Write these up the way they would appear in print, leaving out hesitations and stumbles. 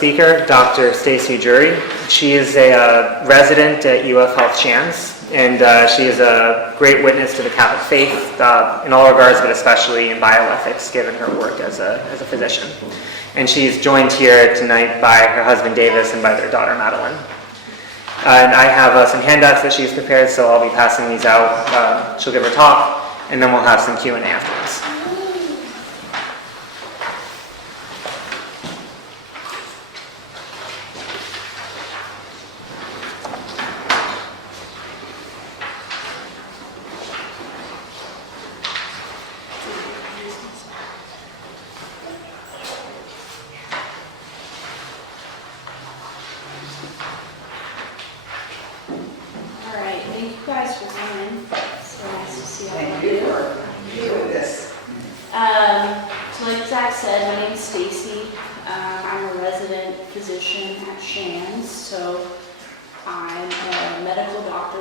speaker, Dr. Stacy Jury. She is a resident at UF Health Shands, and she is a great witness to the Catholic faith in all regards, but especially in bioethics, given her work as a physician. And she's joined here tonight by her husband Davis and by their daughter Madeline. And I have some handouts that she's prepared, so I'll be passing these out. She'll give her talk, and then we'll have some Q&A afterwards.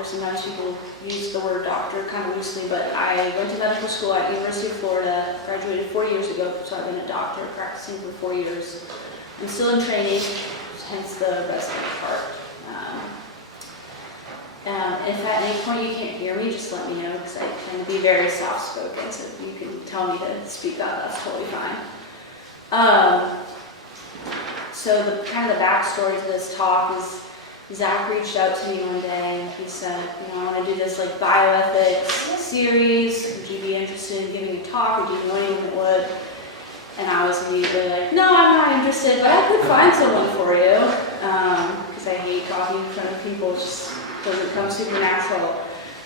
Sometimes people use the word doctor kind of loosely, but I went to medical school at University of Florida, graduated 4 years ago, so I've been a doctor practicing for 4 years. I'm still in training, hence the resident part. If at any point you can't hear me, just let me know, because I can be very soft-spoken, so if you can tell me to speak up, that's totally fine. So the kind of the backstory to this talk is Zach reached out to me one day and he said, I want to do this like bioethics series. Would you be interested in giving a talk? Would you know anyone that would? And I was immediately like, no, I'm not interested, but I could find someone for you. Because I hate talking in front of people, it just doesn't come supernatural.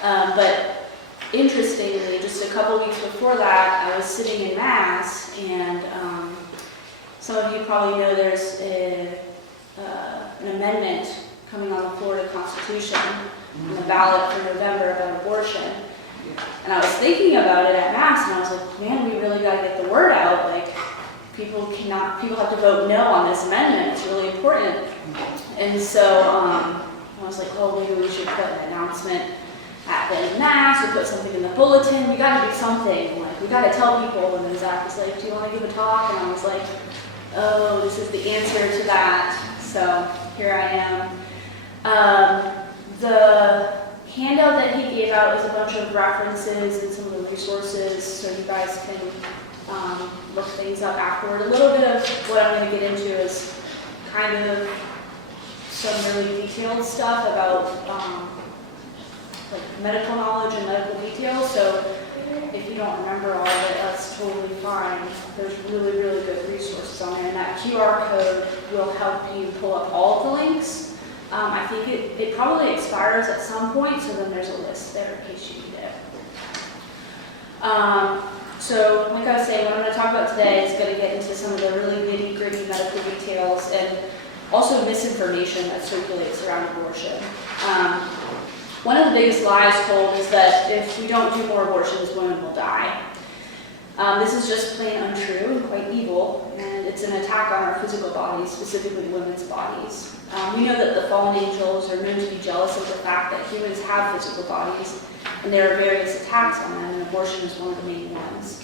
But interestingly, just a couple weeks before that, I was sitting in Mass, and some of you probably know there's an amendment coming on the Florida Constitution on the ballot for November about abortion. And I was thinking about it at Mass, and I was like, man, we really got to get the word out. Like, people have to vote no on this amendment. It's really important. And so I was like, oh, maybe we should put an announcement at the end of Mass, or put something in the bulletin. We got to do something. Like, we got to tell people. And then Zach was like, do you want to give a talk? And I was like, oh, this is the answer to that. So here I am. The handout that he gave out is a bunch of references and some of the resources, so you guys can look things up afterward. A little bit of what I'm going to get into is kind of some really detailed stuff about like medical knowledge and medical details. So if you don't remember all of it, that's totally fine. There's really, really good resources on there, and that QR code will help you pull up all of the links. I think it probably expires at some point, so then there's a list there in case you need it. So, like I was saying, what I'm going to talk about today is going to get into some of the really nitty-gritty medical details and also misinformation that circulates around abortion. One of the biggest lies told is that if we don't do more abortions, women will die. This is just plain untrue and quite evil, and it's an attack on our physical bodies, specifically women's bodies. We know that the fallen angels are known to be jealous of the fact that humans have physical bodies, and there are various attacks on them, and abortion is one of the main ones.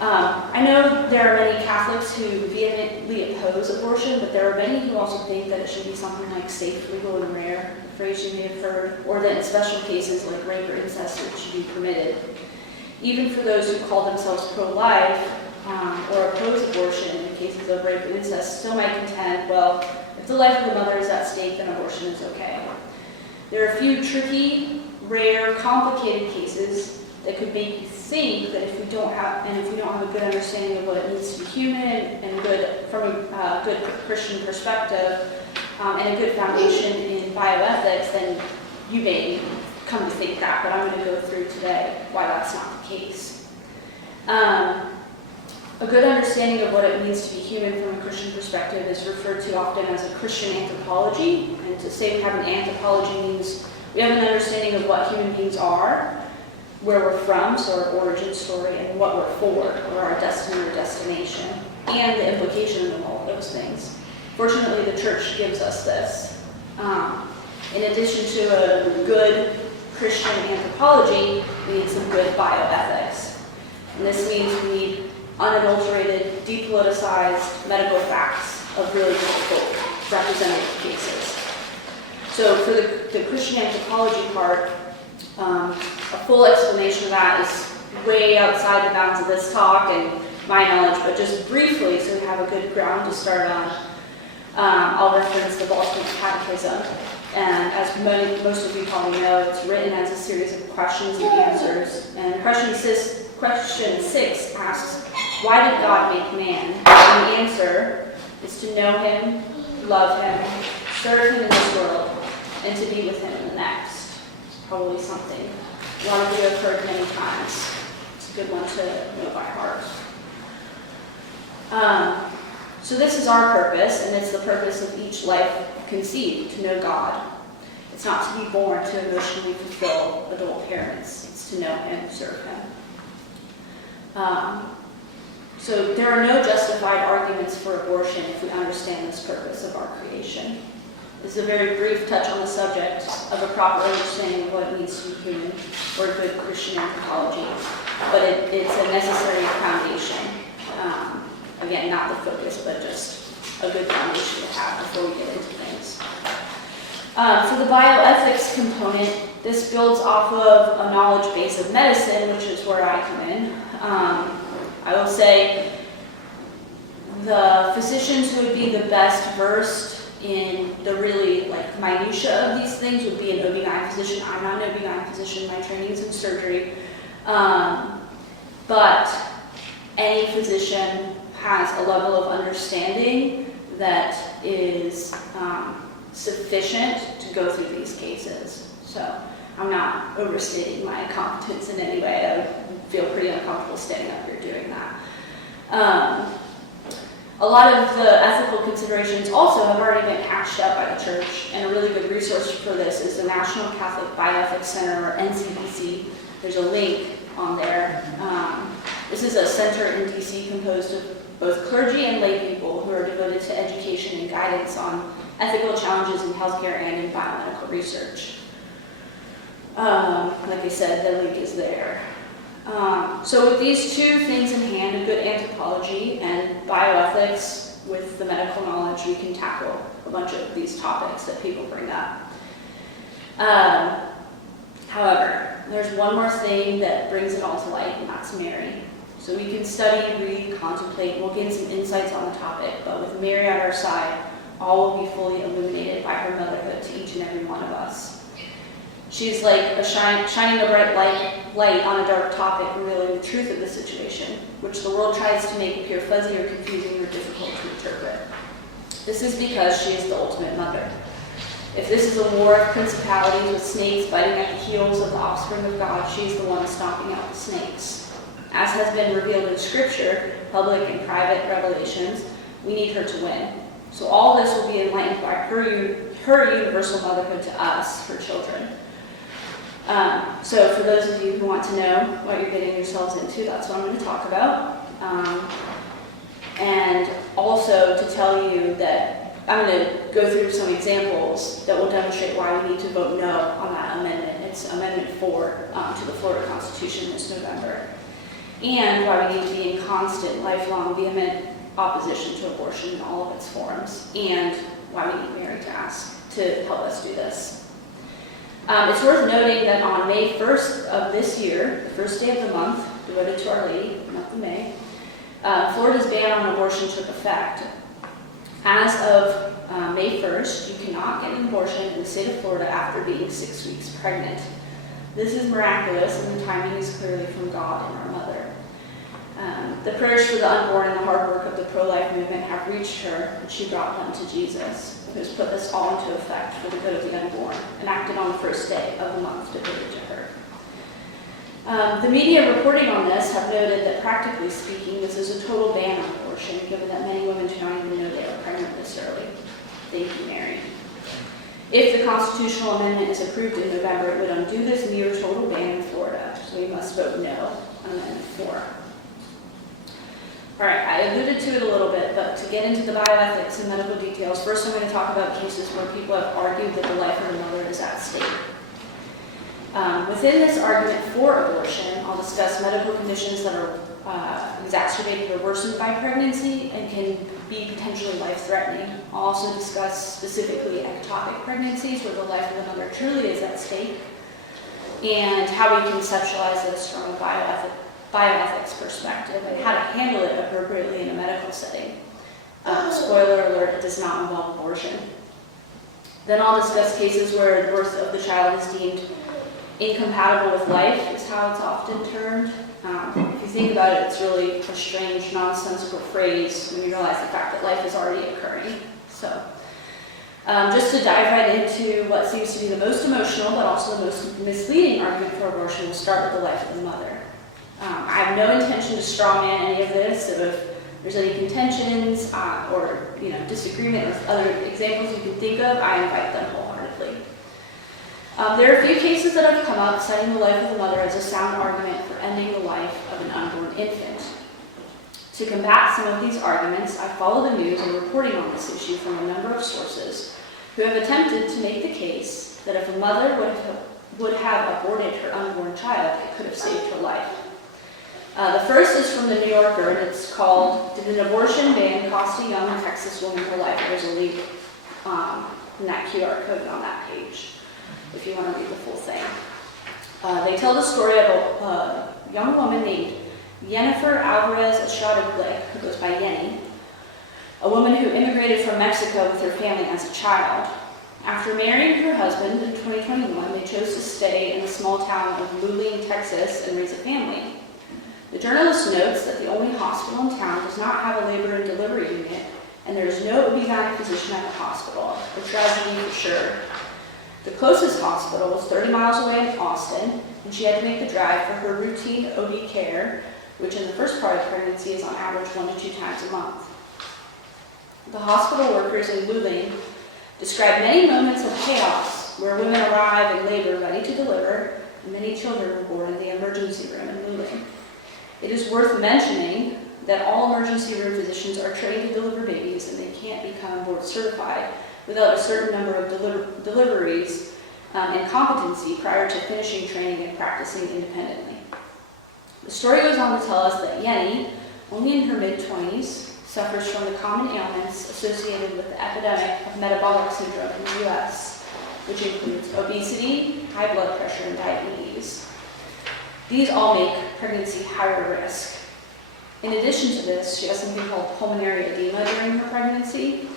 I know there are many Catholics who vehemently oppose abortion, but there are many who also think that it should be something like safe, legal, and rare, a phrase you may have heard, or that in special cases like rape or incest it should be permitted. Even for those who call themselves pro-life or oppose abortion in cases of rape and incest, still might contend, well, if the life of the mother is at stake, then abortion is okay. There are a few tricky, rare, complicated cases that could make you think that if we don't have a good understanding of what it means to be human and from a good Christian perspective and a good foundation in bioethics, then you may come to think that, but I'm going to go through today why that's not the case. A good understanding of what it means to be human from a Christian perspective is referred to often as a Christian anthropology, and to say we have an anthropology means we have an understanding of what human beings are, where we're from, so our origin story, and what we're for, or our destiny or destination, and the implication of all of those things. Fortunately, the church gives us this. In addition to a good Christian anthropology, we need some good bioethics. And this means we need unadulterated, depoliticized medical facts of really difficult representative cases. So for the Christian anthropology part, a full explanation of that is way outside the bounds of this talk and my knowledge, but just briefly, so we have a good ground to start on, I'll reference the Baltimore Catechism. And as most of you probably know, it's written as a series of questions and answers. And question 6 asks, why did God make man? And the answer is to know him, love him, serve him in this world, and to be with him in the next. It's probably something a lot of you have heard many times. It's a good one to know by heart. So this is our purpose, and it's the purpose of each life conceived, to know God. It's not to be born to emotionally fulfill adult parents. It's to know him, serve him. So there are no justified arguments for abortion if we understand this purpose of our creation. This is a very brief touch on the subject of a proper understanding of what it means to be human, or good Christian anthropology, but it's a necessary foundation. Again, not the focus, but just a good foundation to have before we get into things. For the bioethics component, this builds off of a knowledge base of medicine, which is where I come in. I will say the physicians who would be the best versed in the really minutia of these things would be an OB-GYN physician. I'm not an OB-GYN physician, my training is in surgery. But any physician has a level of understanding that is sufficient to go through these cases. So I'm not overstating my competence in any way. I feel pretty uncomfortable standing up here doing that. A lot of the ethical considerations also have already been hashed out by the church, and a really good resource for this is the National Catholic Bioethics Center, or NCBC. There's a link on there. This is a center in DC composed of both clergy and lay people who are devoted to education and guidance on ethical challenges in healthcare and in biomedical research. Like I said, the link is there. So with these two things in hand, a good anthropology and bioethics with the medical knowledge, we can tackle a bunch of these topics that people bring up. However, there's one more thing that brings it all to light, and that's Mary. So we can study, read, contemplate, and we'll gain some insights on the topic, but with Mary at our side, all will be fully illuminated by her motherhood to each and every one of us. She's like a shining a bright light on a dark topic, revealing the truth of the situation, which the world tries to make appear fuzzy or confusing or difficult to interpret. This is because she is the ultimate mother. If this is a war of principalities with snakes biting at the heels of the offspring of God, she is the one stomping out the snakes. As has been revealed in Scripture, public and private revelations, we need her to win. So all this will be enlightened by her universal motherhood to us, her children. So for those of you who want to know what you're getting yourselves into, that's what I'm going to talk about. And also to tell you that I'm going to go through some examples that will demonstrate why we need to vote no on that amendment. It's Amendment 4 to the Florida Constitution this November. And why we need to be in constant, lifelong, vehement opposition to abortion in all of its forms, and why we need Mary to help us do this. It's worth noting that on May 1st of this year, the first day of the month, devoted to Our Lady, month of May, Florida's ban on abortion took effect. As of May 1st, you cannot get an abortion in the state of Florida after being 6 weeks pregnant. This is miraculous, and the timing is clearly from God and our mother. The prayers for the unborn and the hard work of the pro-life movement have reached her, and she brought them to Jesus, who has put this all into effect for the good of the unborn, enacted on the first day of the month devoted to her. The media reporting on this have noted that, practically speaking, this is a total ban on abortion, given that many women do not even know they are pregnant this early. Thank you, Mary. If the constitutional amendment is approved in November, it would undo this near total ban in Florida, so we must vote no on Amendment 4. All right, I alluded to it a little bit, but to get into the bioethics and medical details, first I'm going to talk about cases where people have argued that the life of the mother is at stake. Within this argument for abortion, I'll discuss medical conditions that are exacerbated or worsened by pregnancy and can be potentially life-threatening. I'll also discuss specifically ectopic pregnancies where the life of the mother truly is at stake, and how we conceptualize this from a bioethics perspective and how to handle it appropriately in a medical setting. Spoiler alert, it does not involve abortion. Then I'll discuss cases where the birth of the child is deemed incompatible with life, is how it's often termed. If you think about it, it's really a strange, nonsensical phrase when you realize the fact that life is already occurring. So, just to dive right into what seems to be the most emotional, but also the most misleading argument for abortion, we'll start with the life of the mother. I have no intention to strawman any of this. If there's any contentions or disagreement with other examples you can think of, I invite them wholeheartedly. There are a few cases that have come up citing the life of the mother as a sound argument for ending the life of an unborn infant. To combat some of these arguments, I follow the news and reporting on this issue from a number of sources who have attempted to make the case that if a mother would have aborted her unborn child, it could have saved her life. The first is from the New Yorker, and it's called, "Did an abortion ban cost a young Texas woman her life?" There's a link in that QR code on that page, if you want to read the full thing. They tell the story of a young woman named Yennefer Alvarez Estrada Glick, who goes by Yenny, a woman who immigrated from Mexico with her family as a child. After marrying her husband in 2021, they chose to stay in the small town of Luling, Texas, and raise a family. The journalist notes that the only hospital in town does not have a labor and delivery unit, and there is no OB/GYN physician at the hospital, a tragedy for sure. The closest hospital was 30 miles away in Austin, and she had to make the drive for her routine OB care, which in the first part of pregnancy is on average 1 to 2 times a month. The hospital workers in Luling described many moments of chaos where women arrive in labor ready to deliver, and many children were born in the emergency room in Luling. It is worth mentioning that all emergency room physicians are trained to deliver babies, and they can't become board certified without a certain number of deliveries and competency prior to finishing training and practicing independently. The story goes on to tell us that Yenny, only in her mid-20s, suffers from the common ailments associated with the epidemic of metabolic syndrome in the U.S., which includes obesity, high blood pressure, and diabetes. These all make pregnancy higher risk. In addition to this, she has something called pulmonary edema during her pregnancy,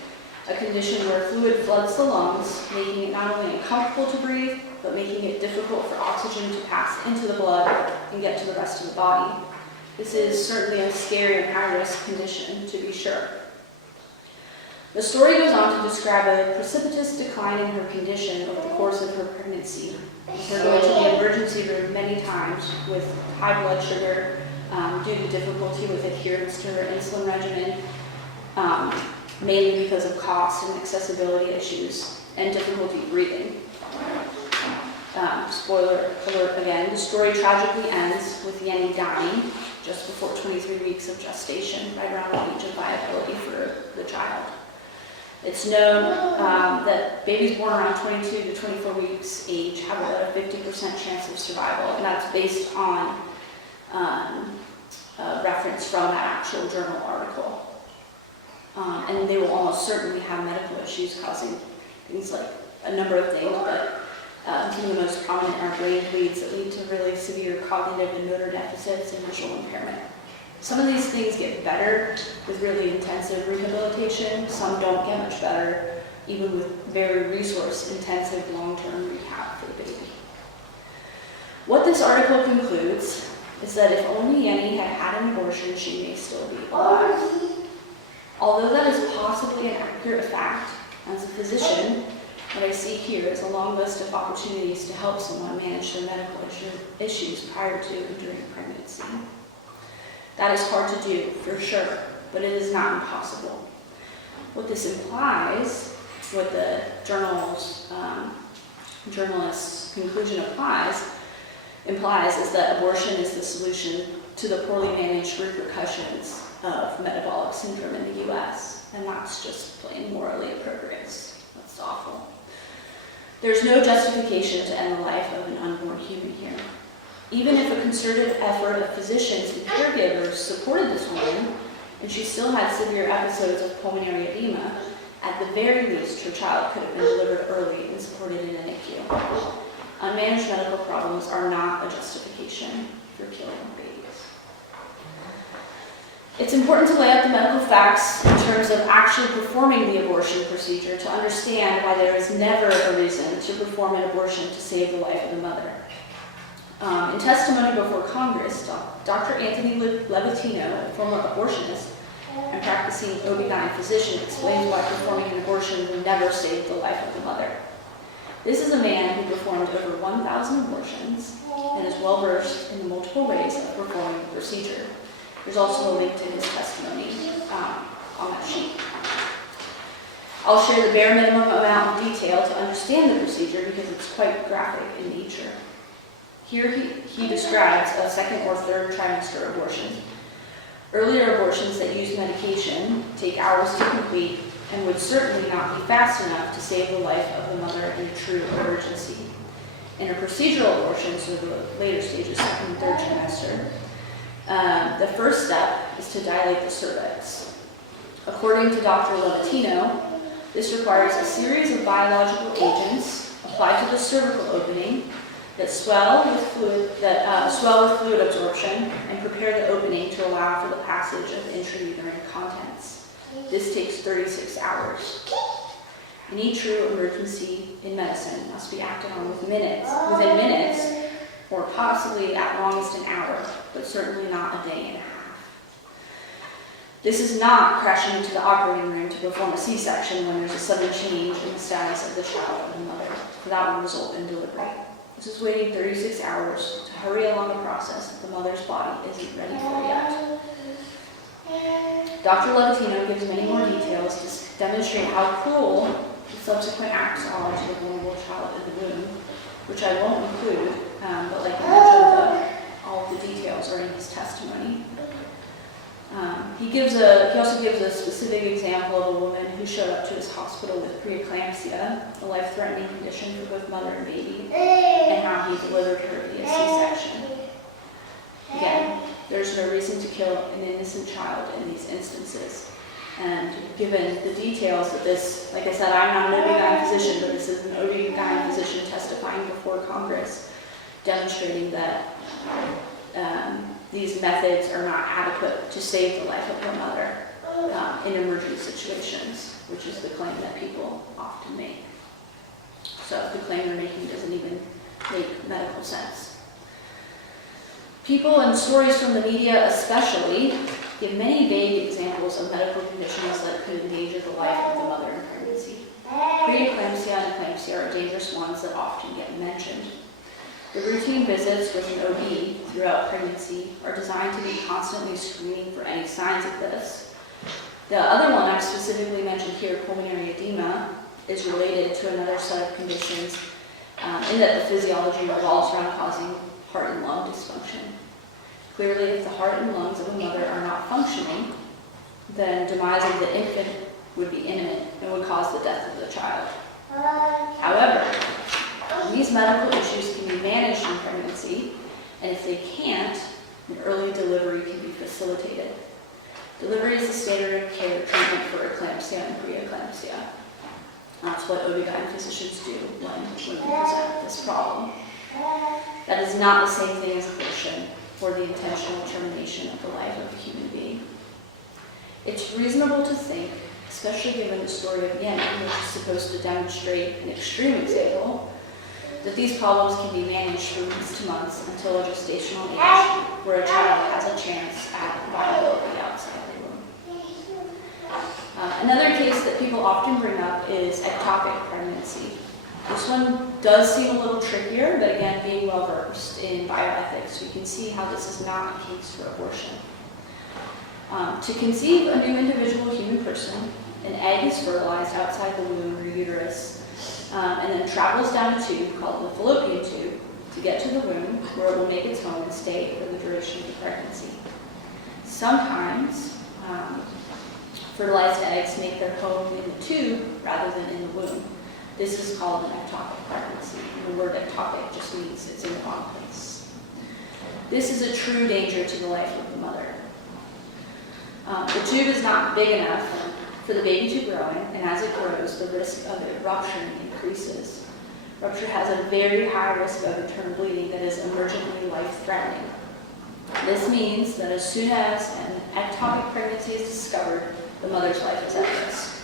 a condition where fluid floods the lungs, making it not only uncomfortable to breathe, but making it difficult for oxygen to pass into the blood and get to the rest of the body. This is certainly a scary and high-risk condition, to be sure. The story goes on to describe a precipitous decline in her condition over the course of her pregnancy, with her going to the emergency room many times with high blood sugar due to difficulty with adherence to her insulin regimen, mainly because of cost and accessibility issues, and difficulty breathing. Spoiler alert again, the story tragically ends with Yenny dying just before 23 weeks of gestation, right around the age of viability for the child. It's known that babies born around 22 to 24 weeks age have about a 50% chance of survival, and that's based on reference from that actual journal article. And they will almost certainly have medical issues causing things like a number of things, but some of the most prominent are brain bleeds that lead to really severe cognitive and motor deficits and visual impairment. Some of these things get better with really intensive rehabilitation. Some don't get much better, even with very resource-intensive long-term rehab for the baby. What this article concludes is that if only Yenny had had an abortion, she may still be alive. Although that is possibly an accurate fact, as a physician, what I see here is a long list of opportunities to help someone manage their medical issues prior to and during pregnancy. That is hard to do, for sure, but it is not impossible. What this implies, what the journalist's conclusion implies is that abortion is the solution to the poorly managed repercussions of metabolic syndrome in the U.S., and that's just plain morally appropriate. That's awful. There's no justification to end the life of an unborn human here. Even if a concerted effort of physicians and caregivers supported this woman, and she still had severe episodes of pulmonary edema, at the very least, her child could have been delivered early and supported in a NICU. Unmanaged medical problems are not a justification for killing babies. It's important to lay out the medical facts in terms of actually performing the abortion procedure to understand why there is never a reason to perform an abortion to save the life of the mother. In testimony before Congress, Dr. Anthony Levatino, a former abortionist and practicing OB-GYN physician, explains why performing an abortion would never save the life of the mother. This is a man who performed over 1,000 abortions and is well versed in the multiple ways of performing the procedure. There's also a link to his testimony on that sheet. I'll share the bare minimum amount of detail to understand the procedure because it's quite graphic in nature. Here he describes a second or third trimester abortion. Earlier abortions that use medication take hours to complete and would certainly not be fast enough to save the life of the mother in a true emergency. In a procedural abortion, so the later stages, second and third trimester, the first step is to dilate the cervix. According to Dr. Levatino, this requires a series of biological agents applied to the cervical opening that swell with fluid absorption and prepare the opening to allow for the passage of intrauterine contents. This takes 36 hours. Any true emergency in medicine must be acted on within minutes, or possibly at longest an hour, but certainly not a day and a half. This is not crashing into the operating room to perform a C-section when there's a sudden change in the status of the child or the mother, for that will result in delivery. This is waiting 36 hours to hurry along a process that the mother's body isn't ready for yet. Dr. Levatino gives many more details to demonstrate how cruel the subsequent acts are to the vulnerable child in the womb, which I won't include, but like I mentioned, all of the details are in his testimony. He also gives a specific example of a woman who showed up to his hospital with preeclampsia, a life-threatening condition for both mother and baby, and how he delivered her via C-section. Again, there's no reason to kill an innocent child in these instances. And given the details of this, like I said, I'm not an OB-GYN physician, but this is an OB-GYN physician testifying before Congress, demonstrating that these methods are not adequate to save the life of her mother in emergency situations, which is the claim that people often make. So the claim they're making doesn't even make medical sense. People and stories from the media especially give many vague examples of medical conditions that could endanger the life of the mother in pregnancy. Preeclampsia and eclampsia are dangerous ones that often get mentioned. The routine visits with an OB throughout pregnancy are designed to be constantly screening for any signs of this. The other one I specifically mentioned here, pulmonary edema, is related to another set of conditions in that the physiology revolves around causing heart and lung dysfunction. Clearly, if the heart and lungs of a mother are not functioning, then demise of the infant would be imminent and would cause the death of the child. However, these medical issues can be managed in pregnancy, and if they can't, an early delivery can be facilitated. Delivery is the standard of care treatment for eclampsia and preeclampsia. That's what OB-GYN physicians do when women present with this problem. That is not the same thing as abortion or the intentional termination of the life of a human being. It's reasonable to think, especially given the story of Yemen, which is supposed to demonstrate an extreme example, that these problems can be managed for weeks to months until a gestational age where a child has a chance at viability outside the womb. Another case that people often bring up is ectopic pregnancy. This one does seem a little trickier, but again, being well versed in bioethics, we can see how this is not a case for abortion. To conceive a new individual human person, an egg is fertilized outside the womb or uterus, and then travels down a tube called the fallopian tube to get to the womb, where it will make its home and stay for the duration of the pregnancy. Sometimes, fertilized eggs make their home in the tube rather than in the womb. This is called an ectopic pregnancy. And the word ectopic just means it's in the wrong place. This is a true danger to the life of the mother. The tube is not big enough for the baby to grow in, and as it grows, the risk of it rupturing increases. Rupture has a very high risk of internal bleeding that is emergently life-threatening. This means that as soon as an ectopic pregnancy is discovered, the mother's life is at risk.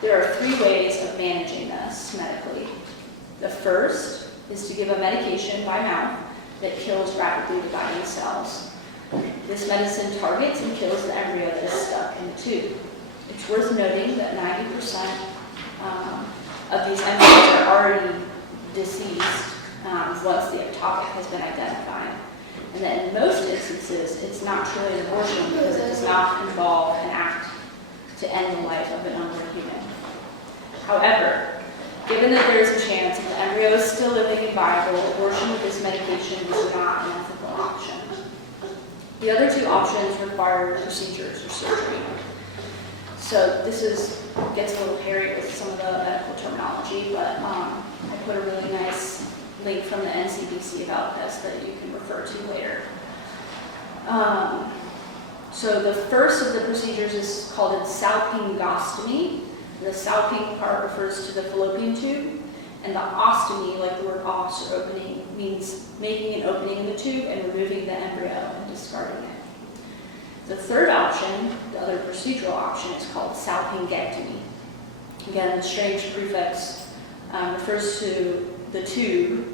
There are 3 ways of managing this medically. The first is to give a medication by mouth that kills rapidly dividing cells. This medicine targets and kills the embryo that is stuck in the tube. It's worth noting that 90% of these embryos are already deceased once the ectopic has been identified. And that in most instances, it's not truly an abortion because it does not involve an act to end the life of an unborn human. However, given that there is a chance that the embryo is still living and viable, abortion with this medication is not an ethical option. The other 2 options require procedures or surgery. So this gets a little hairy with some of the medical terminology, but I put a really nice link from the NCBC about this that you can refer to later. So the first of the procedures is called a salpingostomy. The salping part refers to the fallopian tube, and the ostomy, like the word os or opening, means making an opening in the tube and removing the embryo and discarding it. The third option, the other procedural option, is called salpingectomy. Again, the strange prefix refers to the tube,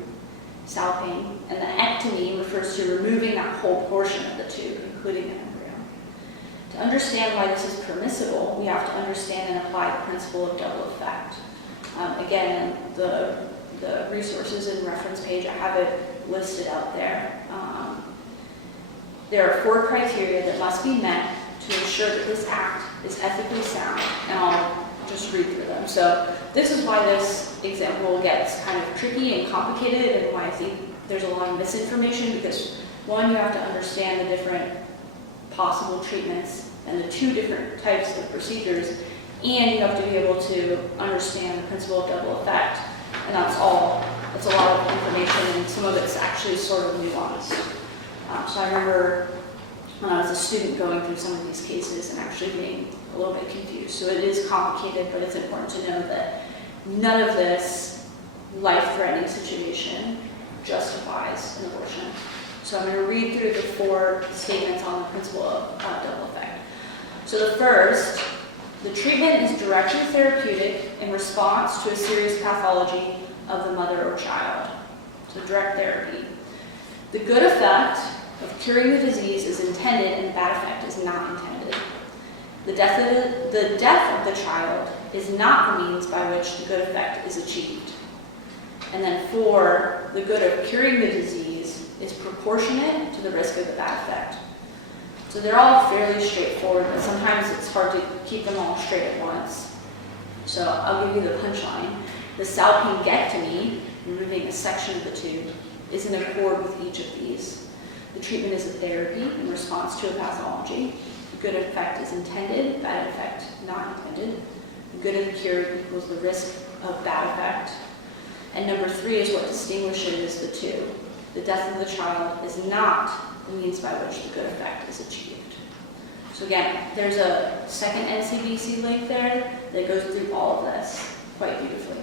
salping, and the ectomy refers to removing that whole portion of the tube, including the embryo. To understand why this is permissible, we have to understand and apply the principle of double effect. Again, the resources and reference page, I have it listed out there. There are 4 criteria that must be met to ensure that this act is ethically sound, and I'll just read through them. So this is why this example gets kind of tricky and complicated, and why I think there's a lot of misinformation, because 1, you have to understand the different possible treatments and the 2 different types of procedures, and you have to be able to understand the principle of double effect. And that's all. It's a lot of information, and some of it's actually sort of nuanced. So I remember when I was a student going through some of these cases and actually being a little bit confused. So it is complicated, but it's important to know that none of this life-threatening situation justifies an abortion. So I'm going to read through the 4 statements on the principle of double effect. So the first, the treatment is directly therapeutic in response to a serious pathology of the mother or child. So direct therapy. The good effect of curing the disease is intended and the bad effect is not intended. The death of the child is not the means by which the good effect is achieved. And then 4, the good of curing the disease is proportionate to the risk of the bad effect. So they're all fairly straightforward, but sometimes it's hard to keep them all straight at once. So I'll give you the punchline. The salpingectomy, removing a section of the tube, is in accord with each of these. The treatment is a therapy in response to a pathology. The good effect is intended, bad effect not intended. The good of the cure equals the risk of bad effect. And number 3 is what distinguishes the 2. The death of the child is not the means by which the good effect is achieved. So again, there's a second NCBC link there that goes through all of this quite beautifully.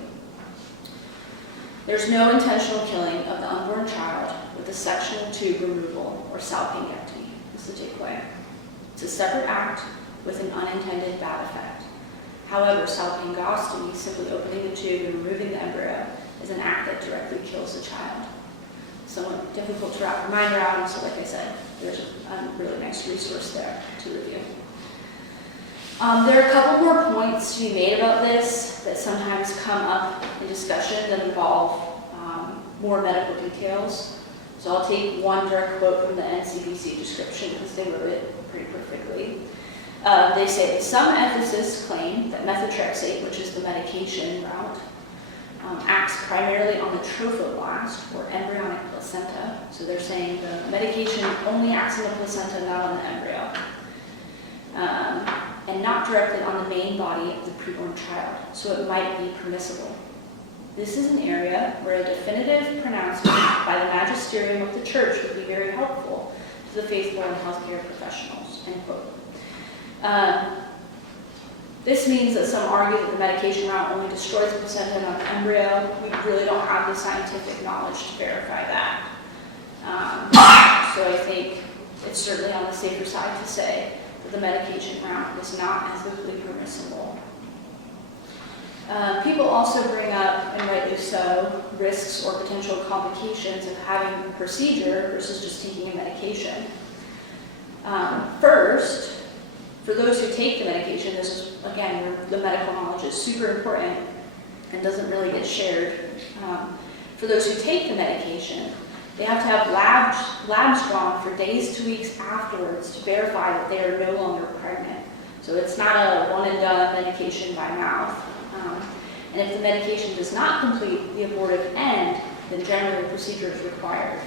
There's no intentional killing of the unborn child with a sectional tube removal or salpingectomy. This is the takeaway. It's a separate act with an unintended bad effect. However, salpingostomy, simply opening the tube and removing the embryo, is an act that directly kills the child. Somewhat difficult to wrap your mind around, so like I said, there's a really nice resource there to review. There are a couple more points to be made about this that sometimes come up in discussion that involve more medical details. So I'll take one direct quote from the NCBC description because they wrote it pretty perfectly. They say, some ethicists claim that methotrexate, which is the medication route, acts primarily on the trophoblast or embryonic placenta. So they're saying the medication only acts on the placenta, not on the embryo. And not directly on the main body of the preborn child, so it might be permissible. This is an area where a definitive pronouncement by the magisterium of the church would be very helpful to the faithful and healthcare professionals, end quote. This means that some argue that the medication route only destroys the placenta and not the embryo. We really don't have the scientific knowledge to verify that. So I think it's certainly on the safer side to say that the medication route is not ethically permissible. People also bring up, and rightly so, risks or potential complications of having a procedure versus just taking a medication. First, for those who take the medication, this is, again, where the medical knowledge is super important and doesn't really get shared. For those who take the medication, they have to have labs drawn for days to weeks afterwards to verify that they are no longer pregnant. So it's not a one and done medication by mouth. And if the medication does not complete the abortive end, then generally a procedure is required.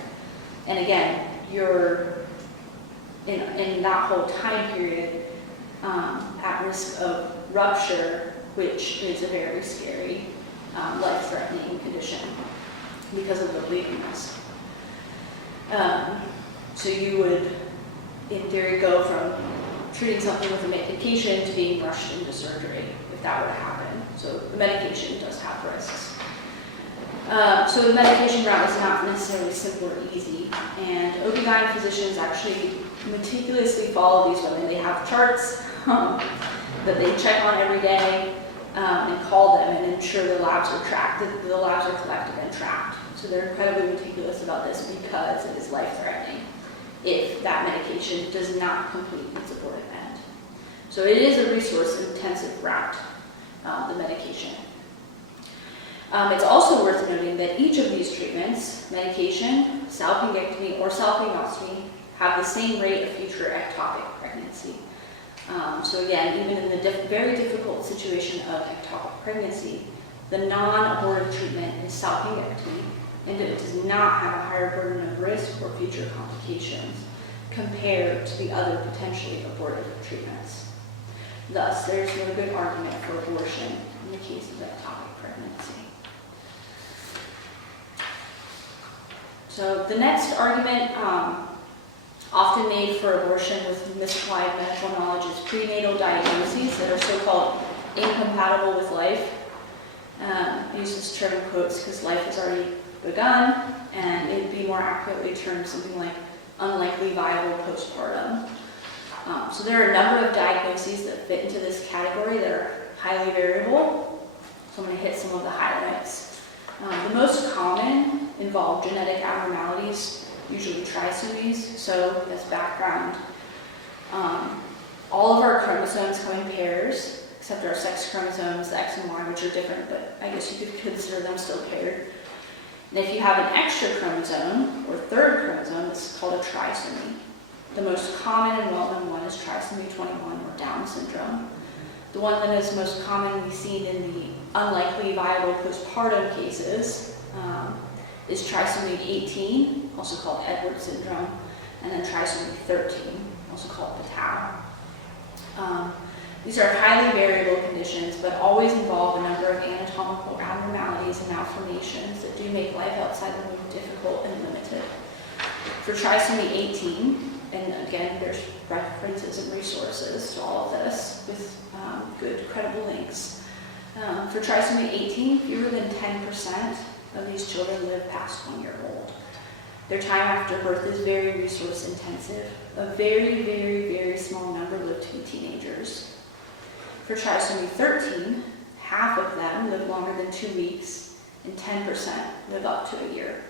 And again, you're in that whole time period at risk of rupture, which is a very scary, life-threatening condition because of the bleeding risk. So you would, in theory, go from treating something with a medication to being rushed into surgery if that were to happen. So the medication does have risks. So the medication route is not necessarily simple or easy, and OB/GYN physicians actually meticulously follow these women. They have charts that they check on every day and call them and ensure the labs are tracked, that the labs are collected and tracked. So they're incredibly meticulous about this because it is life-threatening if that medication does not complete its abortive end. So it is a resource-intensive route, the medication. It's also worth noting that each of these treatments, medication, salpingectomy, or salpingostomy, have the same rate of future ectopic pregnancy. So again, even in the very difficult situation of ectopic pregnancy, the non-abortive treatment is salpingectomy, and it does not have a higher burden of risk or future complications compared to the other potentially abortive treatments. Thus, there is no good argument for abortion in the case of ectopic pregnancy. So the next argument often made for abortion with misapplied medical knowledge is prenatal diagnoses that are so-called incompatible with life. I use this term in quotes because life has already begun, and it would be more accurately termed something like unlikely viable postpartum. So there are a number of diagnoses that fit into this category that are highly variable. So I'm going to hit some of the highlights. The most common involve genetic abnormalities, usually trisomies. So as background, all of our chromosomes come in pairs, except our sex chromosomes, the X and Y, which are different, but I guess you could consider them still paired. And if you have an extra chromosome, or third chromosome, this is called a trisomy. The most common and well-known one is trisomy 21, or Down syndrome. The one that is most commonly seen in the unlikely viable postpartum cases is trisomy 18, also called Edwards syndrome, and then trisomy 13, also called Patau. These are highly variable conditions, but always involve a number of anatomical abnormalities and malformations that do make life outside the womb difficult and limited. For trisomy 18, and again, there's references and resources to all of this with good, credible links. For trisomy 18, fewer than 10% of these children live past 1 year old. Their time after birth is very resource intensive. A very, very, very small number live to be teenagers. For trisomy 13, half of them live longer than 2 weeks, and 10% live up to a year.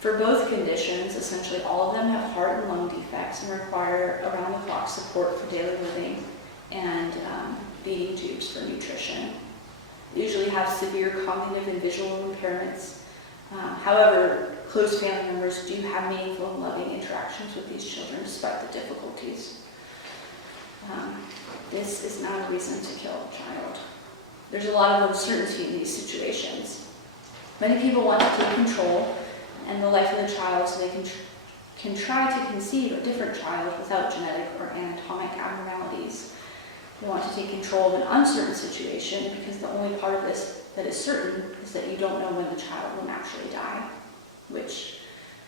For both conditions, essentially all of them have heart and lung defects and require around-the-clock support for daily living and feeding tubes for nutrition. They usually have severe cognitive and visual impairments. However, close family members do have meaningful and loving interactions with these children despite the difficulties. This is not a reason to kill a child. There's a lot of uncertainty in these situations. Many people want to take control and the life of the child so they can try to conceive a different child without genetic or anatomic abnormalities. They want to take control of an uncertain situation because the only part of this that is certain is that you don't know when the child will naturally die, which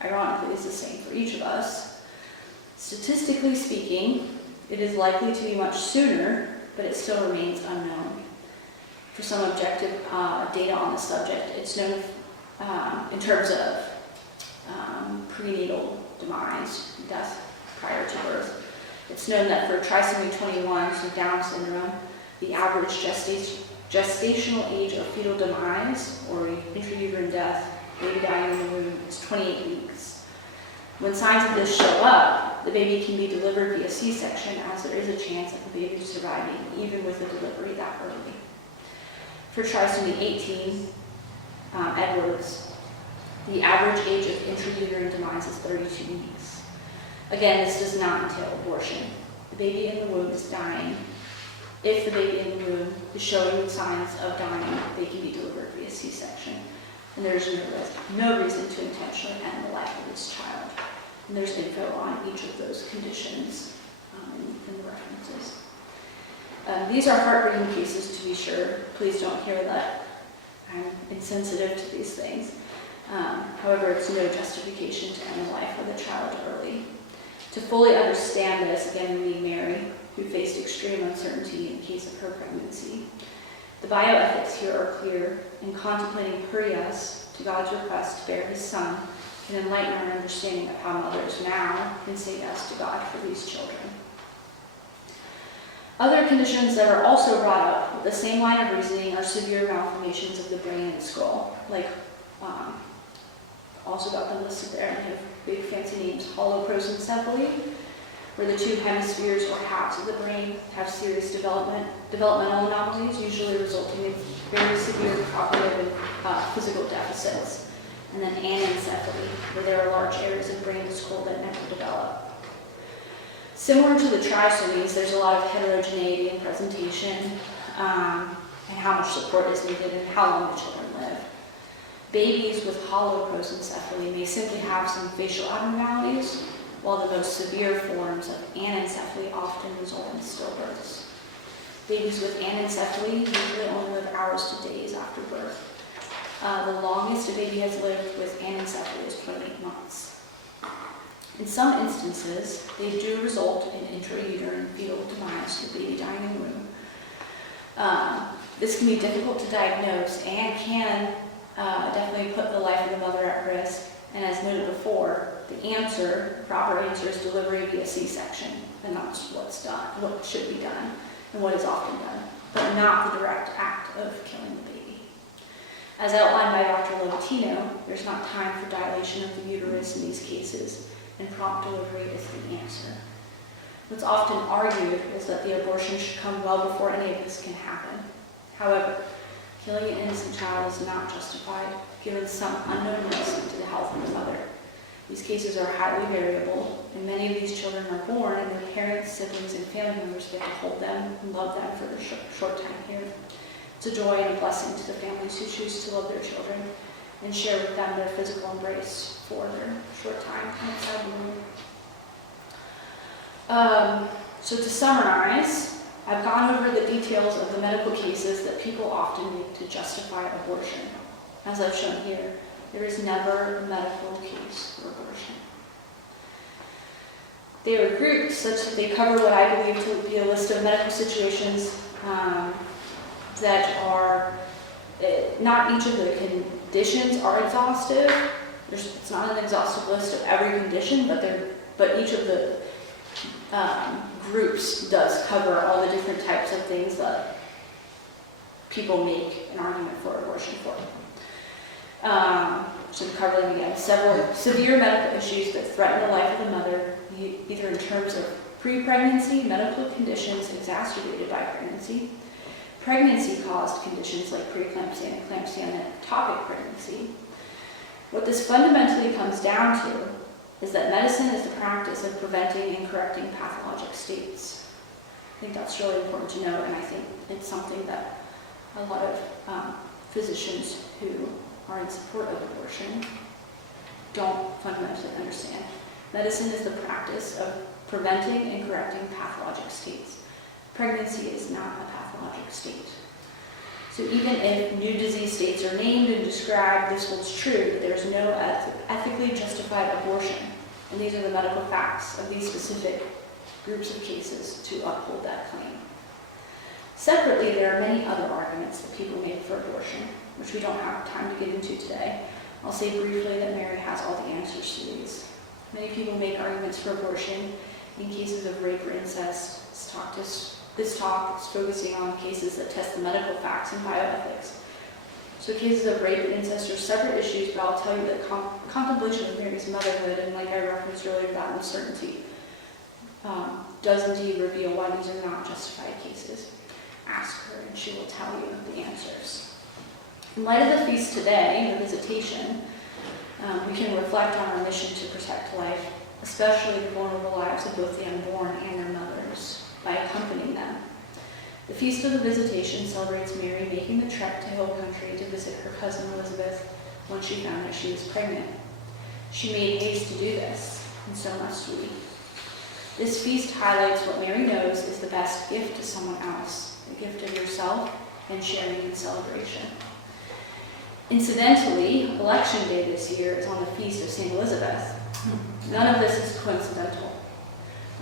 ironically is the same for each of us. Statistically speaking, it is likely to be much sooner, but it still remains unknown. For some objective data on the subject, it's known in terms of prenatal demise, death prior to birth. It's known that for trisomy 21, so Down syndrome, the average gestational age of fetal demise, or intrauterine death, baby dying in the womb, is 28 weeks. When signs of this show up, the baby can be delivered via C-section, as there is a chance of the baby surviving even with a delivery that early. For trisomy 18, Edwards, the average age of intrauterine demise is 32 weeks. Again, this does not entail abortion. The baby in the womb is dying. If the baby in the womb is showing signs of dying, they can be delivered via C-section. And there's no reason to intentionally end the life of this child. And there's info on each of those conditions in the references. These are heartbreaking cases, to be sure. Please don't hear that I'm insensitive to these things. However, it's no justification to end the life of the child early. To fully understand this, again, we need Mary, who faced extreme uncertainty in the case of her pregnancy. The bioethics here are clear, and contemplating her yes to God's request to bear his son can enlighten our understanding of how mothers now can say yes to God for these children. Other conditions that are also brought up with the same line of reasoning are severe malformations of the brain and skull, like also got them listed there and have big fancy names, holoprosencephaly, where the two hemispheres or halves of the brain have serious developmental anomalies, usually resulting in very severe cognitive and physical deficits. And then anencephaly, where there are large areas of brain and skull that never develop. Similar to the trisomies, there's a lot of heterogeneity in presentation and how much support is needed and how long the children live. Babies with holoprosencephaly may simply have some facial abnormalities, while the most severe forms of anencephaly often result in stillbirths. Babies with anencephaly usually only live hours to days after birth. The longest a baby has lived with anencephaly is 28 months. In some instances, they do result in intrauterine fetal demise, the baby dying in the womb. This can be difficult to diagnose and can definitely put the life of the mother at risk. And as noted before, the proper answer is delivery via C-section, and that's what's done, what should be done, and what is often done, but not the direct act of killing the baby. As outlined by Dr. Lovatino, there's not time for dilation of the uterus in these cases, and prompt delivery is the answer. What's often argued is that the abortion should come well before any of this can happen. However, killing an innocent child is not justified, given some unknown risk to the health of the mother. These cases are highly variable, and many of these children are born, and their parents, siblings, and family members get to hold them and love them for their short time here. It's a joy and a blessing to the families who choose to love their children and share with them their physical embrace for their short time inside the womb. So to summarize, I've gone over the details of the medical cases that people often make to justify abortion. As I've shown here, there is never a medical case for abortion. They are grouped such that they cover what I believe to be a list of medical situations that are, not each of the conditions are exhaustive. It's not an exhaustive list of every condition, but each of the groups does cover all the different types of things that people make an argument for abortion for. So to cover them again, several severe medical issues that threaten the life of the mother, either in terms of pre-pregnancy, medical conditions exacerbated by pregnancy, pregnancy-caused conditions like preeclampsia and eclampsia and ectopic pregnancy. What this fundamentally comes down to is that medicine is the practice of preventing and correcting pathologic states. I think that's really important to know, and I think it's something that a lot of physicians who are in support of abortion don't fundamentally understand. Medicine is the practice of preventing and correcting pathologic states. pregnancy is not a pathologic state. So even if new disease states are named and described, this holds true that there is no ethically justified abortion. And these are the medical facts of these specific groups of cases to uphold that claim. Separately, there are many other arguments that people make for abortion, which we don't have time to get into today. I'll say briefly that Mary has all the answers to these. Many people make arguments for abortion in cases of rape or incest. This talk is focusing on cases that test the medical facts in bioethics. So cases of rape and incest are separate issues, but I'll tell you that contemplation of Mary's motherhood, and like I referenced earlier, that uncertainty, does indeed reveal why these are not justified cases. Ask her and she will tell you the answers. In light of the feast today, the visitation, we can reflect on our mission to protect life, especially the vulnerable lives of both the unborn and their mothers, by accompanying them. The Feast of the Visitation celebrates Mary making the trek to Hill Country to visit her cousin Elizabeth when she found that she was pregnant. She made haste to do this, and so must we. This feast highlights what Mary knows is the best gift to someone else, the gift of yourself and sharing in celebration. Incidentally, Election Day this year is on the Feast of St. Elizabeth. None of this is coincidental.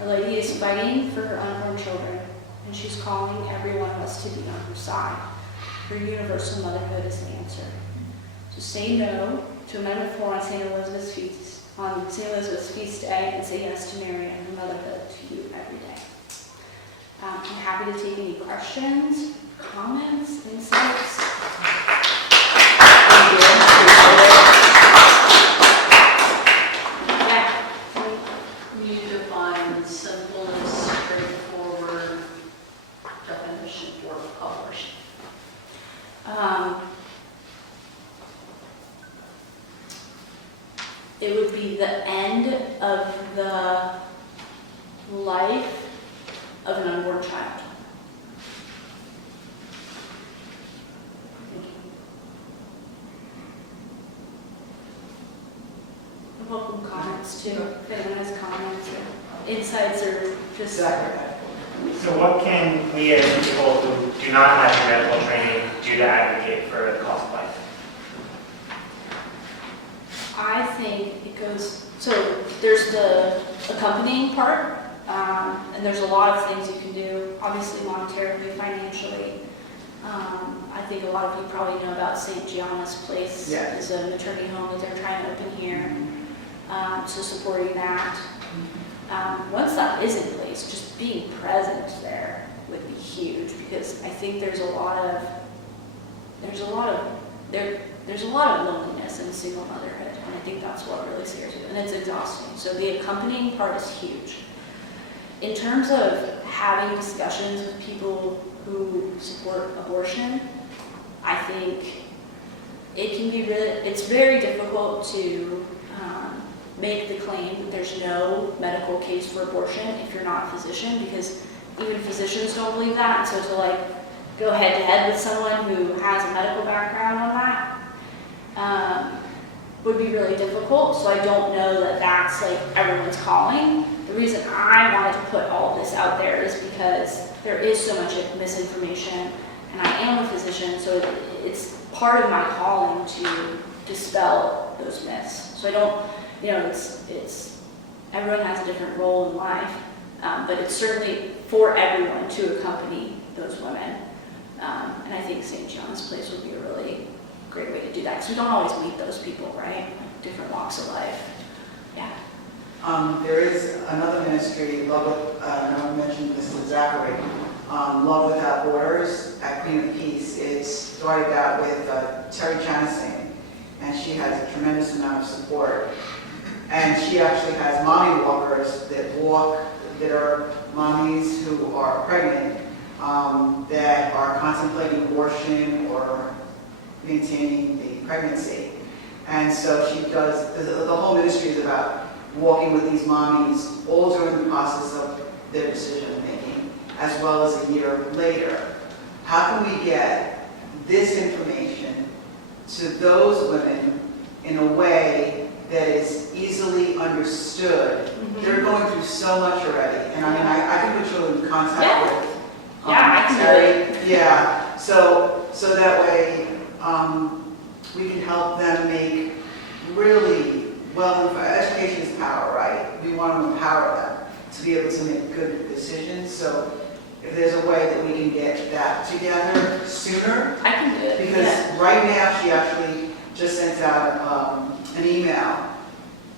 Our Lady is fighting for her unborn children, and she's calling every one of us to be on her side. Her universal motherhood is the answer. So say no to Amendment 4 on St. Elizabeth's feast day, and say yes to Mary and her motherhood to you every day. I'm happy to take any questions, comments, insights. Thank you. You define the simplest, straightforward definition for abortion. It would be the end of the life of an unborn child. I welcome comments too. If anyone has comments or insights or just. So what can we as people who do not have the medical training do to advocate for the cause of life? I think it goes, so there's the accompanying part, and there's a lot of things you can do, obviously monetarily, financially. I think a lot of you probably know about St. Gianna's Place. Yeah. It's a maternity home that they're trying to open here, so supporting that. Once that is in place, just being present there would be huge, because I think there's a lot of loneliness in single motherhood, and I think that's what really scares you, and it's exhausting. So the accompanying part is huge. In terms of having discussions with people who support abortion, I think it's very difficult to make the claim that there's no medical case for abortion if you're not a physician, because even physicians don't believe that. And so to go head to head with someone who has a medical background on that would be really difficult. So I don't know that that's everyone's calling. The reason I wanted to put all of this out there is because there is so much everything, and I am a physician, so it's part of my calling to dispel those myths. So I don't, it's everyone has a different role in life, but it's certainly for everyone to accompany those women. And I think St. John's Place would be a really great way to do that, because we don't always meet those people, right? Different walks of life. Yeah. There is another ministry, Love with, I mentioned Mr. Zachary, Love Without Borders at Queen of Peace. It started out with Terry Chanasing, and she has a tremendous amount of support. And she actually has mommy walkers that are mommies who are pregnant, that are contemplating abortion or maintaining the pregnancy. And so she does, the whole ministry is about walking with these mommies all during the process of their decision making, as well as a year later. How can we get this information to those women in a way that is easily understood? Mm-hmm. They're going through so much already. And I can put you in contact with Yeah, I can do Terry, yeah, so that way, we can help them make really education is power, right? We want to empower them to be able to make good decisions, so if there's a way that we can get that together sooner, I can do it. because Yeah. right now, she actually just sent out an email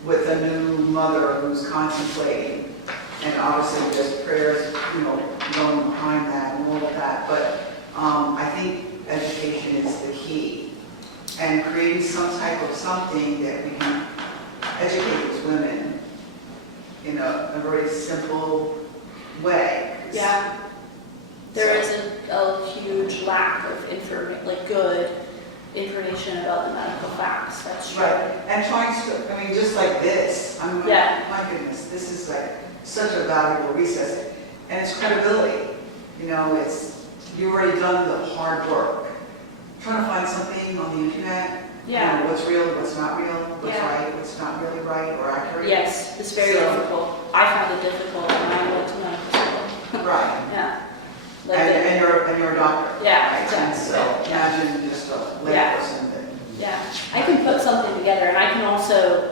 with a new mother who's contemplating, and obviously there's prayers, going behind that and all of that, but I think education is the key, and creating some type of something that we can educate these women in a very simple way. Yeah. There is a huge lack of good information about the medical facts. That's true. Right, and trying to, just like this, Yeah. my goodness, this is like such a valuable resource, and it's credibility. You've already done the hard work. Trying to find something on the internet, Yeah. what's real, what's not real, what's Yeah. right, what's not really right or accurate. Yes, it's very So- difficult. I found it difficult when I went to medical school. Right, Yeah. Like and you're a doctor. Yeah, right? And exactly. so Yeah. imagine just a Yeah. layperson that. Yeah, I can put something together, and I can also,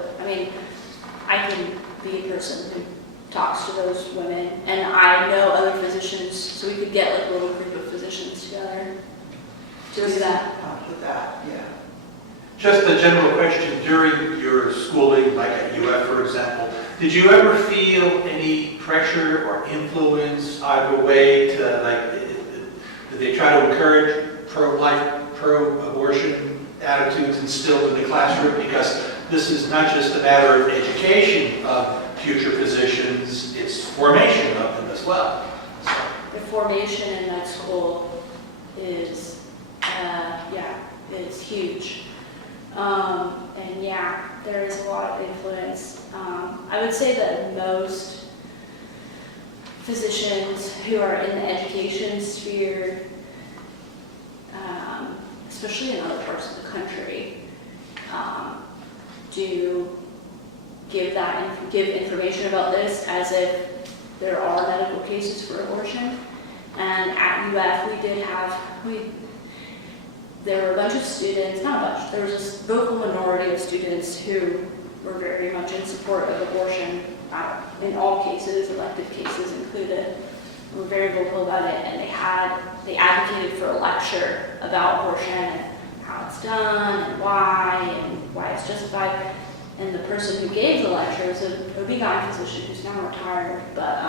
I can be a person who talks to those women, and I know other physicians, so we could get like a little group of physicians together to do that. With that, yeah. Just a general question, during your schooling, like at UF, for example, did you ever feel any pressure or influence either way to, did they try to encourage pro-life, pro-abortion attitudes instilled in the classroom? Because this is not just a matter of education of future physicians, it's formation of them as well. The formation in med school is, it's huge. And yeah, there is a lot of influence. I would say that most physicians who are in the education sphere, especially in other parts of the country, do give information about this as if there are medical cases for abortion. And at UF, there were a bunch of students, not a bunch, there was a vocal minority of students who were very much in support of abortion in all cases, elective cases included. Were very vocal about it, and they advocated for a lecture about abortion and how it's done and why it's justified. And the person who gave the lecture was an OB/GYN physician who's now retired, but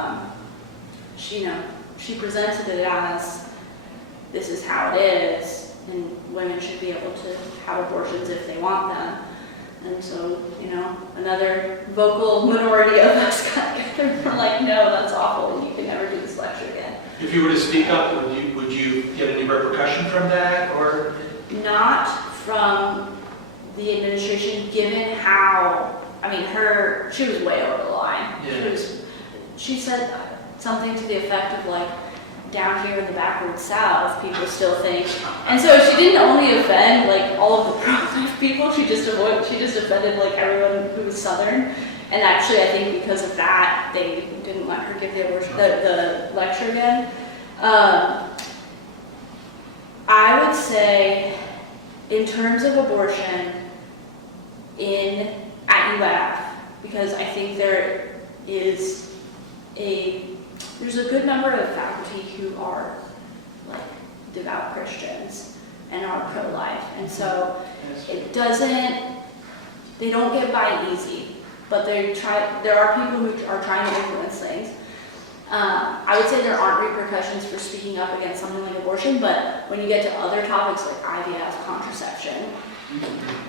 she presented it as this is how it is, and women should be able to have abortions if they want them. And so, another vocal minority of us got together and were like, no, that's awful, and you can never do this lecture again. If you were to speak up, would you get any repercussion from that, or? Not from the administration, given how, she was way over the line. Yeah. She said something to the effect of down here in the backward South, people still think. And so she didn't only offend all of the pro-life people, she just offended everyone who was Southern. And actually, I think because of that, they didn't let her give the lecture again. I would say, in terms of abortion at UF, because I think there's a good number of faculty who are devout Christians and are pro-life, and so they don't get by easy, but there are people who are trying to influence things. I would say there aren't repercussions for speaking up against something like abortion, but when you get to other topics like IVF, contraception,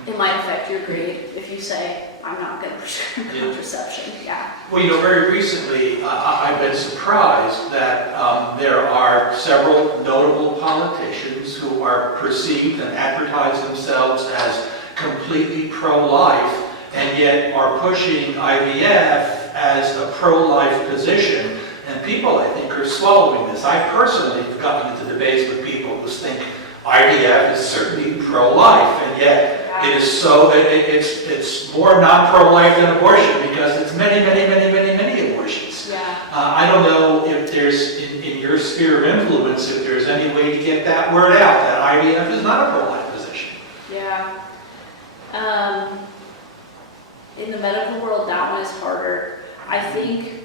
it might affect your grade if you say, I'm not going to prescribe contraception. Yeah. Well, very recently, I've been surprised that there are several notable politicians who are perceived and advertise themselves as completely pro-life, and yet are pushing IVF as a pro-life position. And people, I think, are swallowing this. I personally have gotten into debates with people who think IVF is certainly pro-life, and yet it is so, it's more not pro-life than abortion, because it's many abortions. Yeah. I don't know if there's, in your sphere of influence if there's any way to get that word out, that IVF is not a pro-life position. Yeah. In the medical world, that one is harder. I think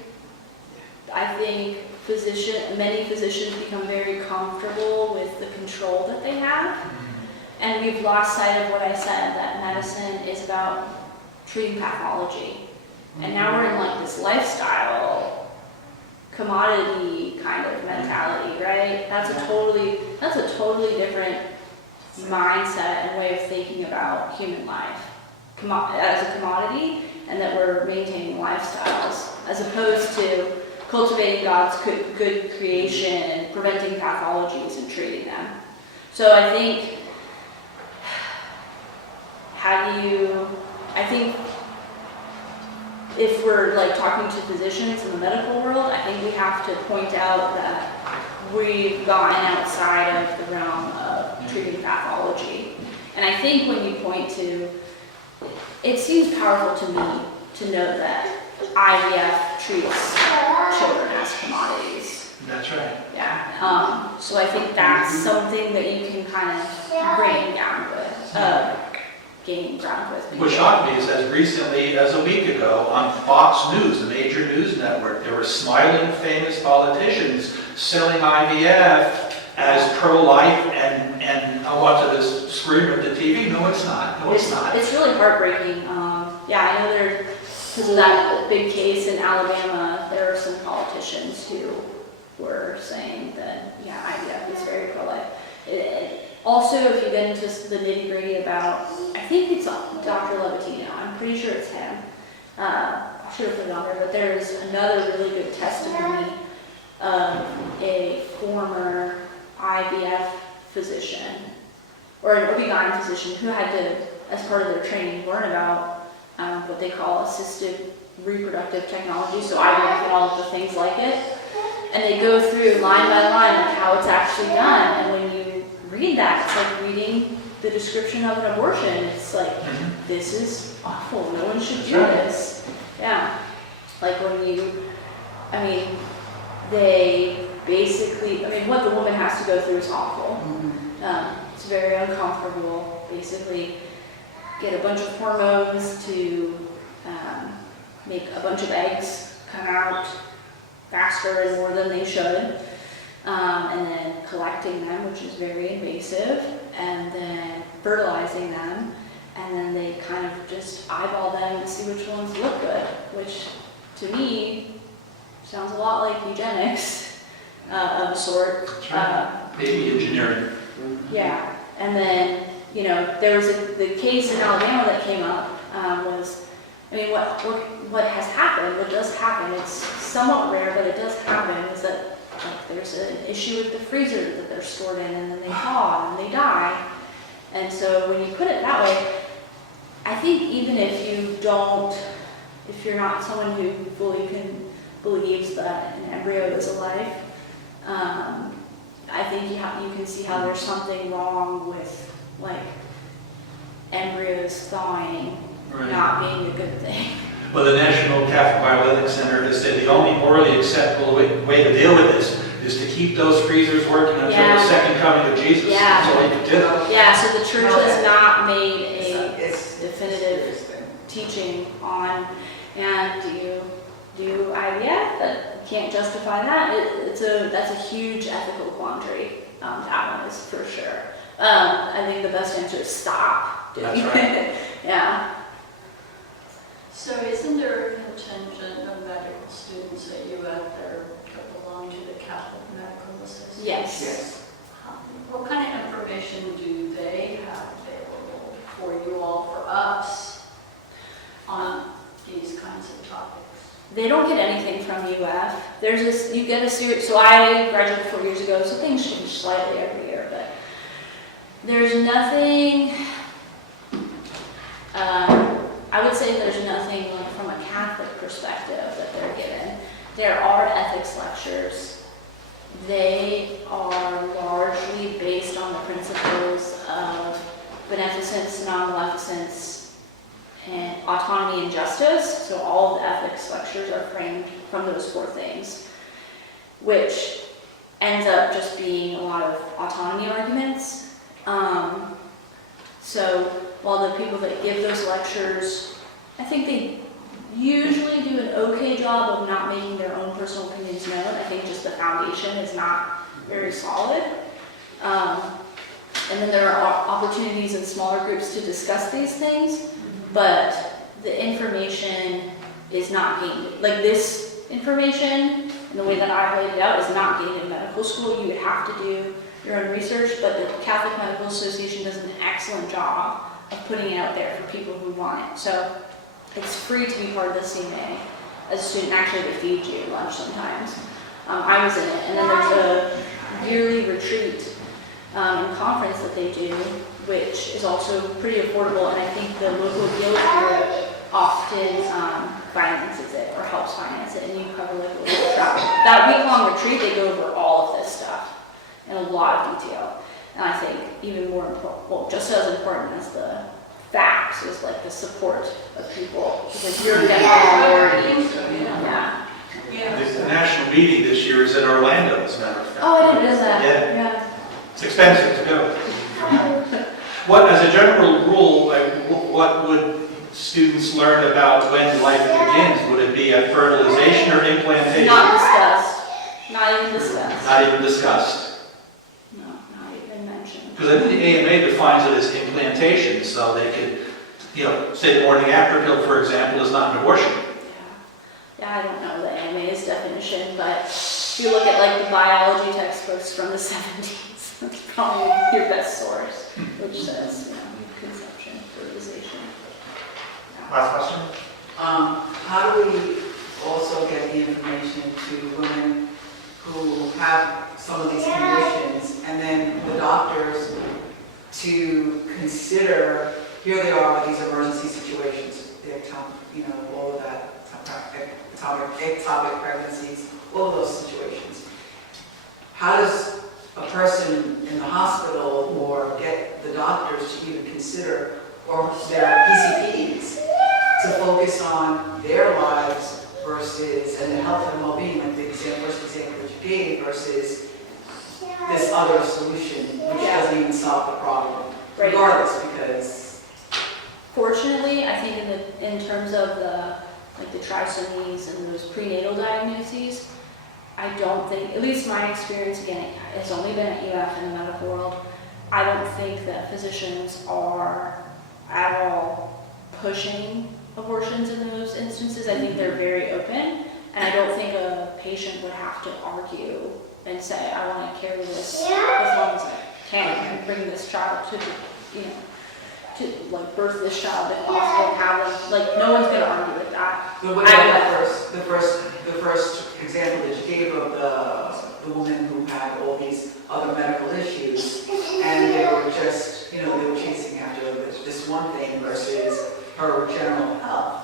many physicians become very comfortable with the control that they have. And we've lost sight of what I said, that medicine is about treating pathology. And now we're in like this lifestyle commodity kind of mentality, right? That's a totally different mindset and way of thinking about human life as a commodity, and that we're maintaining lifestyles as opposed to cultivating God's good creation and preventing pathologies and treating them. So I think if we're like talking to physicians in the medical world, I think we have to point out that we've gotten outside of the realm of treating pathology. And I think when you point to, it seems powerful to me to know that IVF treats children as commodities. That's right. Yeah. So I think that's something that you can kind of gain ground with. What shocked me is as recently as a week ago on Fox News, a major news network, there were smiling famous politicians selling IVF as pro-life and I wanted to scream at the TV, no it's not, no it's not. It's really heartbreaking. Yeah, I know because of that big case in Alabama, there are some politicians who were saying that, yeah, IVF is very pro-life. Also, if you get into the nitty-gritty about, I think it's Dr. Levatino, I'm pretty sure it's him. I should have put it on there, but there's another really good testimony of a former IVF physician, or an OB/GYN physician who had to, as part of their training, learn about what they call assisted reproductive technology, so IVF and all of the things like it. And they go through line by line of how it's actually done, and when you read that, it's like reading the description of an abortion. It's like, this is awful, no one should do this. Yeah, like they basically, what the woman has to go through is awful. It's very uncomfortable. Basically, get a bunch of hormones to make a bunch of eggs come out faster and more than they should. And then collecting them, which is very invasive, and then fertilizing them, and then they kind of just eyeball them and see which ones look good, which to me sounds a lot like eugenics of a sort. Baby engineering. Yeah, and then, there was the case in Alabama that came up what has happened, what does happen, it's somewhat rare, but it does happen, is that there's an issue with the freezer that they're stored in, and then they thaw and they die. And so when you put it that way, I think even if you're not someone who fully believes that an embryo is alive, I think you can see how there's something wrong with embryos thawing, Right. not being a good thing. Well, the National Catholic Bioethics Center has said the only morally acceptable way to deal with this is to keep those freezers working until the second coming of Jesus. Yeah. That's all you can do. Yeah, so the church has not made a It's definitive teaching on, and do you do IVF? That can't justify that. That's a huge ethical quandary. That one is for sure. I think the best answer is stop doing That's right. it. Yeah. So isn't there a contingent of medical students at UF that belong to the Catholic Medical Association? Yes. Yes. What kind of information do they have available for you all, for us, on these kinds of topics? They don't get anything from UF. You get a series, so I graduated 4 years ago, so things change slightly every year, but there's nothing, I would say there's nothing from a Catholic perspective that they're given. There are ethics lectures. They are largely based on the principles of beneficence, non-maleficence, and autonomy and justice. So all of the ethics lectures are framed from those four things, which ends up just being a lot of autonomy arguments. So while the people that give those lectures, I think they usually do an okay job of not making their own personal opinions known. I think just the foundation is not very solid. And then there are opportunities in smaller groups to discuss these things, but the information is not gained. Like this information, and the way that I laid it out, is not gained in medical school. You would have to do your own research, but the Catholic Medical Association does an excellent job of putting it out there for people who want it. So it's free to be part of the CMA as a student. Actually, they feed you lunch sometimes. I was in it, and then there's a yearly retreat and conference that they do, which is also pretty affordable, and I think the local guild group often finances it or helps finance it, and you cover like a little travel. That week-long retreat, they go over all of this stuff in a lot of detail, and I think even more important, well, just as important as the facts is like the support of people. It's like you're getting minority. Yeah. The national meeting this year is in Orlando, as a matter of fact. Oh, I didn't know that. Yeah. It's expensive to go. What, as a general rule, what would students learn about when life begins? Would it be at fertilization or implantation? Not discussed. Not even discussed. Not even discussed. No, not even mentioned. Because I think the AMA defines it as implantation, so they could, say the morning after pill, for example, is not an abortion. Yeah, I don't know the AMA's definition, but if you look at like the biology textbooks from the 70s, that's probably your best source, which says, conception, fertilization. Last question? How do we also get the information to women who have some of these conditions, and then the doctors to consider, here they are with these emergency situations, all of that, ectopic pregnancies, all of those situations. How does a person in the hospital or get the doctors to even consider, or their PCPs, to focus on their lives versus, and the health and well-being, like the first example that you gave, versus this other solution, which doesn't even solve the problem, regardless, because... Fortunately, I think in terms of the trisomies and those prenatal diagnoses, I don't think, at least my experience, again, it's only been at UF in the medical world, I don't think that physicians are at all pushing abortions in those instances. I think they're very open, and I don't think a patient would have to argue and say, I want to carry this as long as I can and bring this child to birth this child if possible, have them, no one's going to argue with that. But what about the first example that you gave of the woman who had all these other medical issues, and they were just, they were chasing after this one thing versus her general health.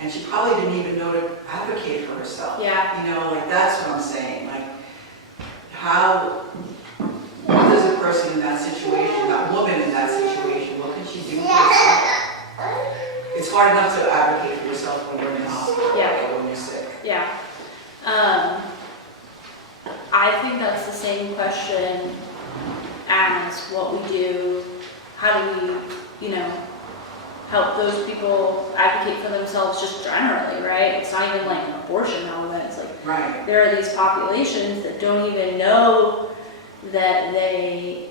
And she probably didn't even know to advocate for herself. Yeah. That's what I'm saying. What does a person in that situation, that woman in that situation, what can she do for herself? It's hard enough to advocate for yourself when you're in the hospital or when you're sick. Yeah. I think that's the same question as what we do. How do we, help those people advocate for themselves just generally, right? It's not even like an abortion element. It's like there are these populations that don't even know that they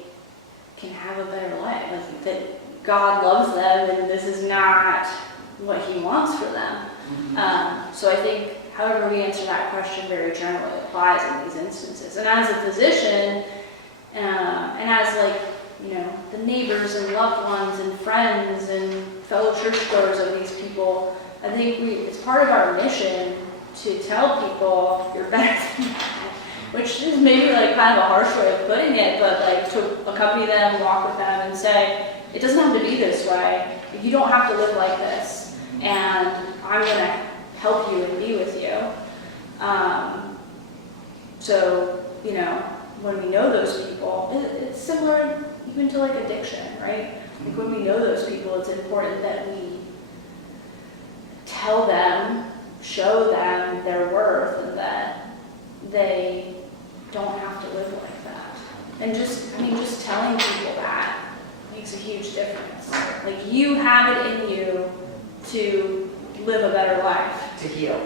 can have a better life, that God loves them and this is not what He wants for them. So I think however we answer that question very generally applies in these instances. And as a physician, and as the neighbors and loved ones and friends and fellow churchgoers of these people, I think it's part of our mission to tell people you're better than that, which is maybe kind of a harsh way of putting it, but to accompany them, walk with them and say, it doesn't have to be this way. You don't have to live like this, and I'm going to help you and be with you. So, when we know those people, it's similar even to addiction, right? When we know those people, it's important that we tell them, show them their worth, and that they don't have to live like that. And just telling people that makes a huge difference. Like, you have it in you to live a better life. To heal.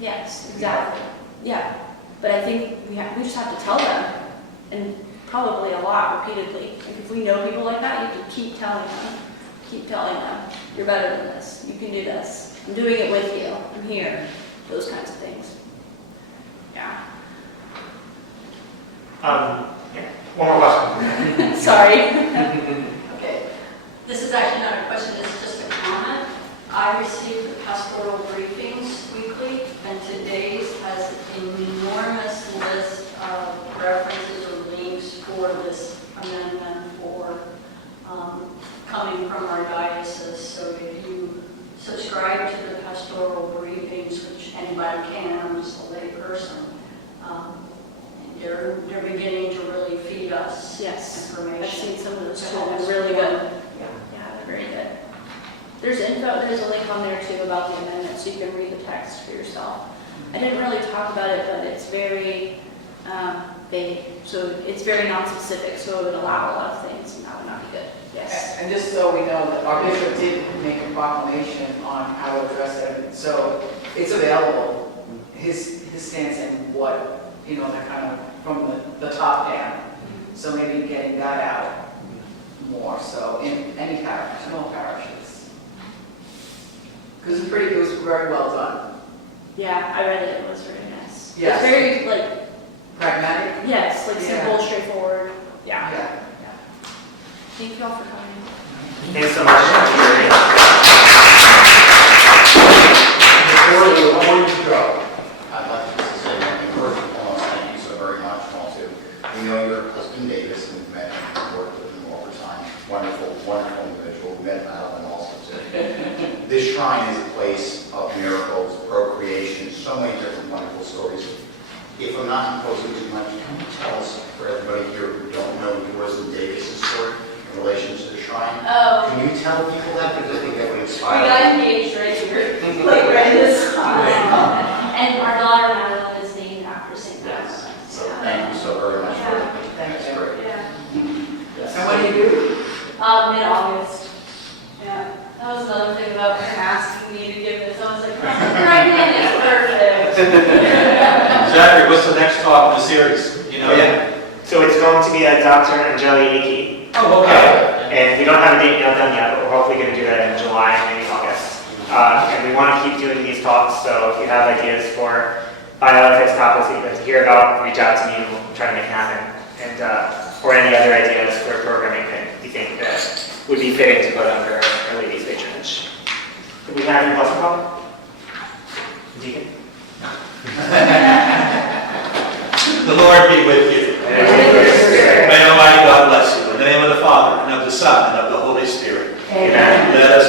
Yes, exactly. Yeah. But I think we just have to tell them, and probably a lot, repeatedly. Like, if we know people like that, you have to keep telling them, you're better than this, you can do this, I'm doing it with you, I'm here, those kinds of things. Yeah. Yeah. One more question. Sorry. Okay, this is actually not a question, it's just a comment. I receive the pastoral briefings weekly, and today's has an enormous list of references or links for this amendment for coming from our diocese. So if you subscribe to the pastoral briefings, which anybody can, I'm just a lay person, they're beginning to really feed us Yes. information. I've seen some of those To too, help they're us really form. good. Yeah, they're very good. There's a link on there too about the amendment, so you can read the text for yourself. I didn't really talk about it, but it's very vague, so it's very non-specific, so it would allow a lot of things, and that would not be good. Yes. And just so we know, that our bishop did make a proclamation on how to address it, so it's available, his stance and what, the kind of, from the top down. So maybe getting that out more, so in any parish, in all parishes. Because it was very well done. Yeah, I read it, it was very nice. Yes. It's very, like, Pragmatic? yes, like Yeah. simple, straightforward. Yeah. Yeah. Thank you all for coming. Thanks so much. Before you go, I'd like to say one thing first and foremost, thank you so very much, also. We know your husband Davis, and we've met him and worked with him over time. Wonderful, wonderful individual. We met Madeline also too. This shrine is a place of miracles, procreation, so many different wonderful stories. If I'm not imposing too much, can you tell us, for everybody here who don't know yours and Davis' story in relation to the shrine? Oh, Can you tell people that, because I think that would we inspire got them? engaged right here, like right in this spot. And our daughter Madeline is named after St. Yes. Madeline. So thank you so very much for it. That's great. Yeah. And what do you do? Mid-August. Yeah. That was another thing about him asking me to give this. I was like, pregnant is perfect. Zachary, what's the next talk in the series? You know? So it's going to be a Dr. Angeli Aki. Oh, okay. And we don't have a date nailed down yet, but we're hopefully going to do that in July, maybe August. And we want to keep doing these talks, so if you have ideas for bioethics topics that you'd like to hear about, reach out to me and we'll try to make it happen. And, or any other ideas for programming that you think that would be fitting to put under Our Lady's patronage. Do we have any blessing call? Deacon? The Lord be with you. May Almighty God bless you. In the name of the Father, and of the Son, and of the Holy Spirit. Amen. Let us